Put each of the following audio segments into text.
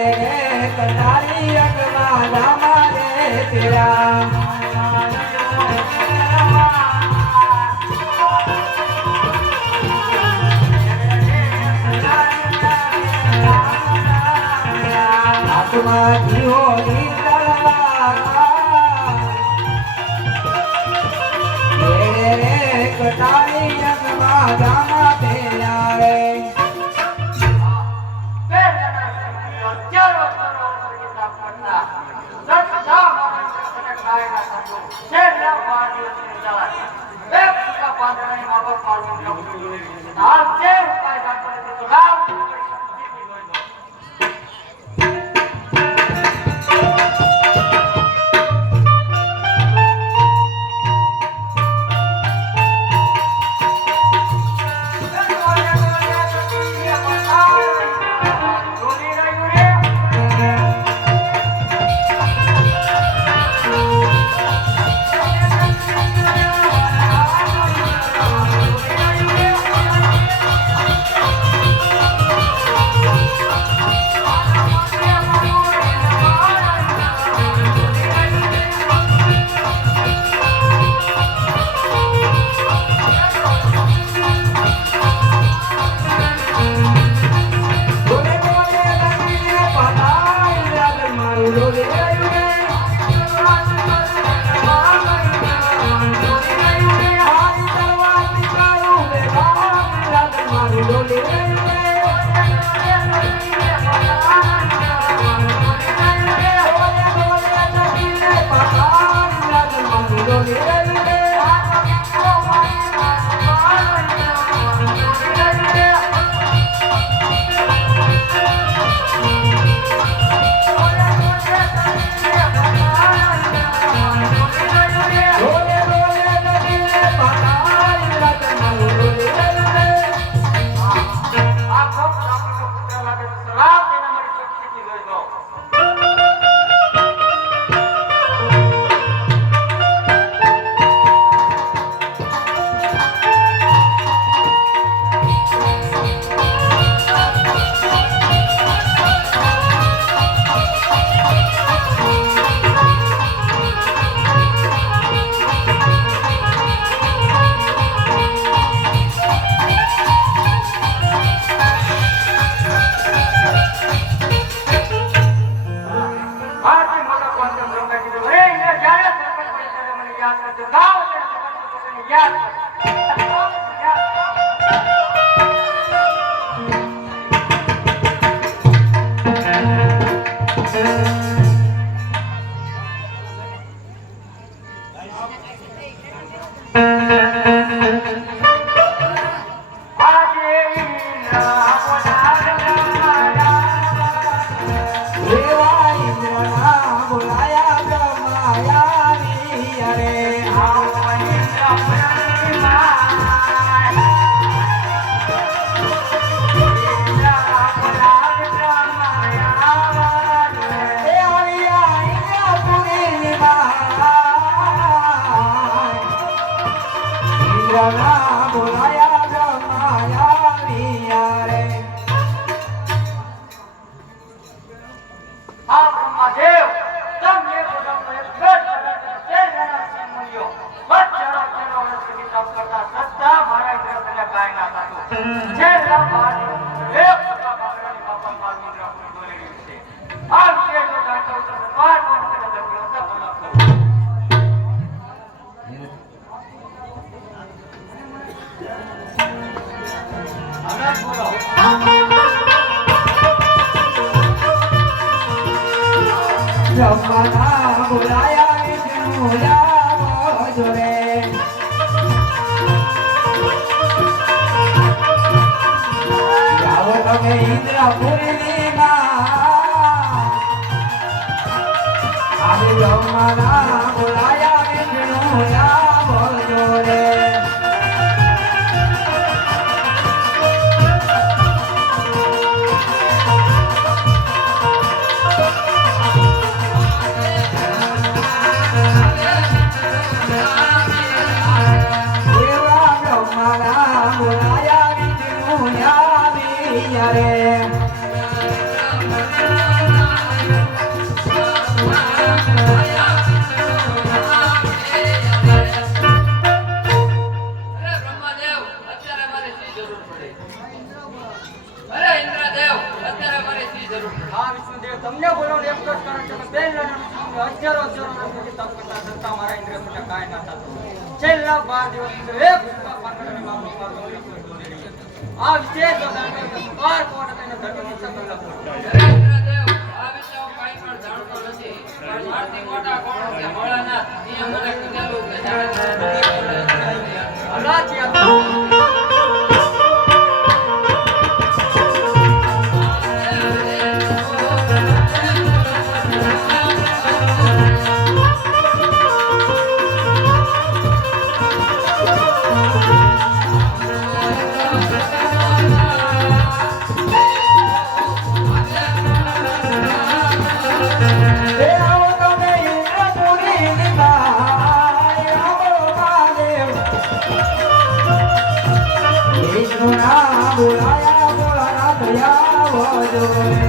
कटारी अगवा दामा रे तेरा आत्मा जीवो निकलवा कटारी अगवा दामा तेरा रे રે હા વિષ્ણુદેવ, તમને બોલાવવાનું એક જ કારણ છે કે બે લડાઈ હજારો વર્ષથી તપ કરતા છતાં મારા ઇન્દ્રિય મને કાંઈ ના થતું. છેલ્લા 12 દિવસની અંદર એક ભૂકા પાકડની મામલો મારો વિષ્ણુ દોરી રહ્યો છે. આ વિશેષ વરદાન કરીને પાર કોણ તેને ધરતી રક્ષા કરી લખો. બોલાયા બોલાના થયા વજોરે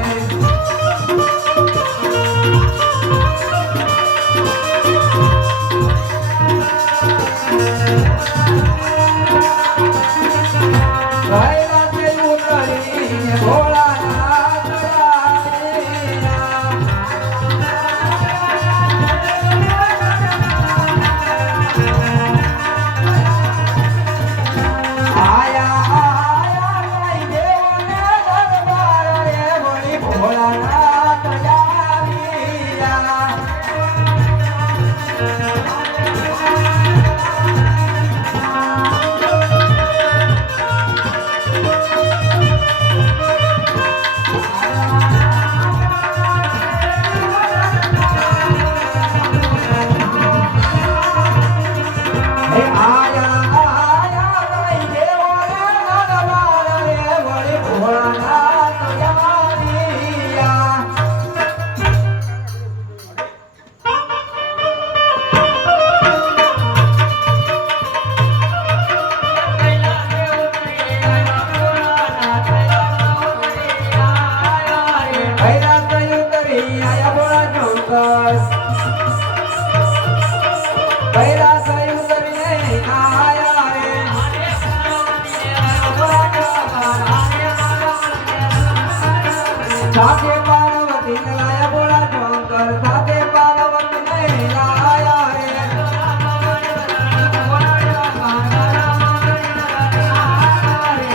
સાથે પાર્વતી ને લાયા બોલા શંકર સાથે પાર્વતી ને લાયા રે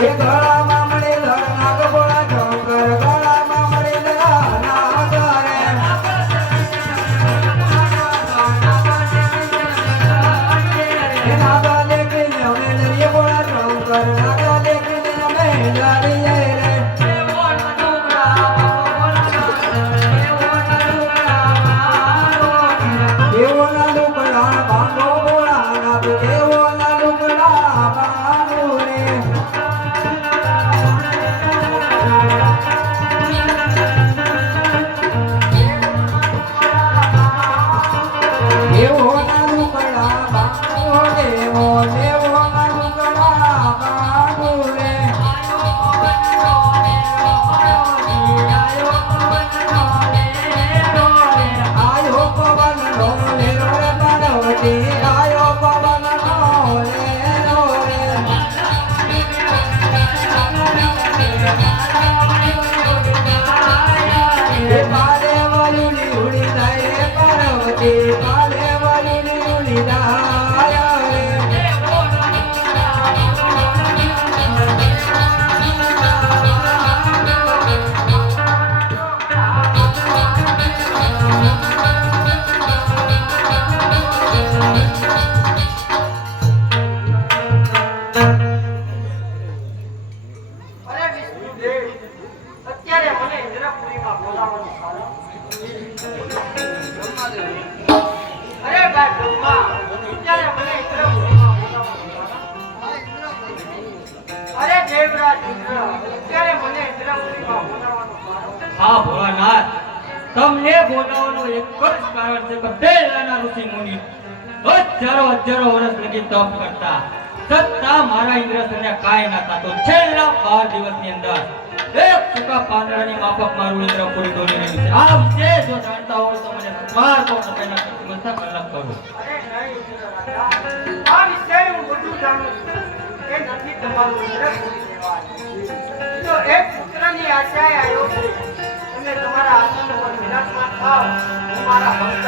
એ ગળામાં મળે નાગ બોલા શંકર ગળામાં મળે નાગ રે એ નાગા લેખીને અમે લઈએ બોલા શંકર નાગા લેખીને અમે લઈએ રે દેવોના લુગડા બાંધો બોલાના દેવોના લુગડા બાંધો રે દેવોના લુગડા બાંધો દેવો દેવોના લુગડા બાંધો રે આયો પવન ડોલે રે પાર્વતી આયો પવન ડોલે રે એ પાલે વરુડી ઉડી જાય રે પાર્વતી પાલે વરુડી ઉડી જાય રે અરે વિષ્ણુદેવ, અત્યારે મને ઇન્દ્રપુરીમાં બોલાવવાનું કારણ? અરે ભાઈ બ્રહ્મા, અત્યારે મને ઇન્દ્રપુરીમાં બોલાવવાનું કારણ? અરે દેવરાજ ઇન્દ્ર, અત્યારે મને ઇન્દ્રપુરીમાં બોલાવવાનું કારણ? હા ભોળાનાથ, તમને બોલાવવાનું એક જ કારણ છે કે પહેલાના ઋષિ મુનિ હજારો વર્ષ લગી તપ કરતા છતાં મારા ઇન્દ્રસનને કાંઈ ના થતું. છેલ્લા 12 દિવસની અંદર એક સૂકા પાંદડાની માફક મારું ઇન્દ્ર પૂરી દોરી રહી છે. આ વિશે જો જાણતા હોય તો મને સવાર તો પહેલા મસ્તક અલગ કરો. અરે નહીં રાજા, આ વિશે હું બધું જાણું છું. એ નથી તમારું ઇન્દ્ર પૂરી દેવાનું. જો એક પુત્રની આશાએ આવ્યો છે, અને તમારા આસન પર વિરાજમાન થાવ, હું મારા ભક્ત